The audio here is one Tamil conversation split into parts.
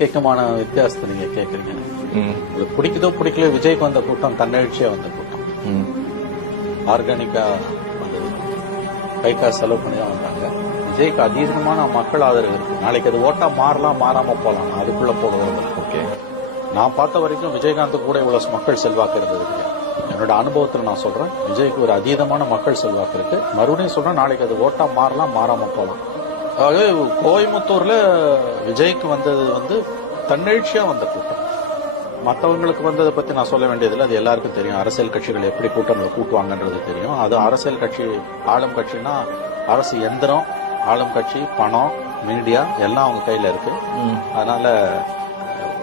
கேட்கமான வித்தியாசத்தை நீங்க கேட்கறீங்க. உங்களுக்கு பிடிக்குதோ பிடிக்கல, விஜய்க்கு வந்த கூட்டம் தன்னெழுச்சியா வந்த கூட்டம். ஆர்கானிக்கா வந்தது, கை காசு செலவு பண்ணி தான் வந்தாங்க. விஜய்க்கு அதீதமான மக்கள் ஆதரவு இருக்கு. நாளைக்கு அது ஓட்டா மாறலாம், மாறாம போலாம். அதுக்குள்ள போக ஓகே. நான் பார்த்த வரைக்கும் விஜயகாந்த் கூட இவ்வளவு மக்கள் செல்வாக்கு இருந்தது. என்னோட அனுபவத்தில் நான் சொல்றேன், விஜய்க்கு ஒரு அதீதமான மக்கள் செல்வாக்கு இருக்கு. மறுபடியும் சொல்றேன், நாளைக்கு அது ஓட்டா மாறலாம், மாறாம போலாம். அதாவது கோயம்புத்தூர்ல விஜய்க்கு வந்தது தன்னெழுச்சியா வந்த கூட்டம். மற்றவங்களுக்கு வந்ததை பத்தி நான் சொல்ல வேண்டியதில்லை, அது எல்லாருக்கும் தெரியும். அரசியல் கட்சிகள் எப்படி கூட்டங்களை கூட்டுவாங்கன்றது தெரியும். அது அரசியல் கட்சி, ஆளும் கட்சினா அரசு எந்திரம், ஆளும் கட்சி, பணம், மீடியா எல்லாம் அவங்க கையில இருக்கு. அதனால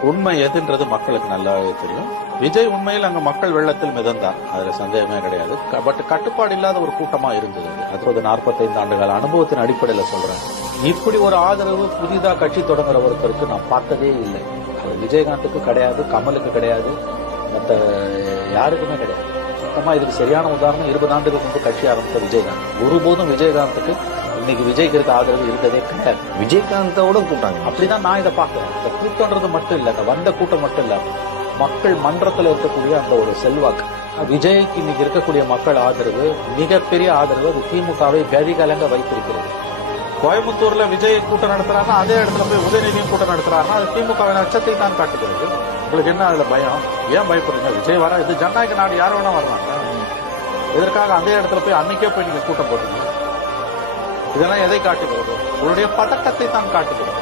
உண்மை எதுன்றது மக்களுக்கு நல்லாவே தெரியும். விஜய் உண்மையில் அங்க மக்கள் வெள்ளத்தில் மிதந்தார், அதுல சந்தேகமே கிடையாது. பட் கட்டுப்பாடு இல்லாத ஒரு கூட்டமா இருந்தது. அது 45 ஆண்டுகால அனுபவத்தின் அடிப்படையில் சொல்றேன். இப்படி ஒரு ஆதரவு புதிதா கட்சி தொடங்குற ஒருத்தருக்கு நான் பார்த்ததே இல்லை. அது விஜயகாந்துக்கு கிடையாது, கமலுக்கு கிடையாது, மற்ற யாருக்குமே கிடையாது. சுத்தமா இதுக்கு சரியான உதாரணம் 20 ஆண்டுக்கு முன்பு கட்சி ஆரம்பித்த விஜயகாந்த். ஒருபோதும் விஜயகாந்துக்கு இன்னைக்கு விஜய்க்கு இருக்க ஆதரவு இருந்ததே கிடையாது. விஜயகாந்தோட கூட்டாங்க. அப்படிதான் நான் இதை பார்க்கிறேன். இந்த கூட்டம்ன்றது மட்டும் இல்ல, வந்த கூட்டம் மட்டும் இல்ல, மக்கள் மன்றத்தில் இருக்கக்கூடிய அந்த ஒரு செல்வாக்கு. விஜய்க்கு இன்னைக்கு இருக்கக்கூடிய மக்கள் ஆதரவு, மிகப்பெரிய ஆதரவு. அது திமுகவை கதிகலங்க வைத்திருக்கிறது. கோயம்புத்தூர்ல விஜய் கூட்டம் நடத்துறாருன்னா அதே இடத்துல போய் உதயநிதியும் கூட்டம் நடத்துறாருன்னா அது திமுகவின் அச்சத்தை தான் காட்டுகிறது. உங்களுக்கு என்ன அதுல பயம்? ஏன் பயப்படுறீங்க? விஜய் வர, இது ஜனநாயக நாடு, யாரும் வேணா வரலாம். இதற்காக அதே இடத்துல போய் அன்னைக்கே போய் நீங்க கூட்டம் போட்டீங்க. இதெல்லாம் எதை காட்டுகிறது? உங்களுடைய பதட்டத்தை தான் காட்டுகிறது.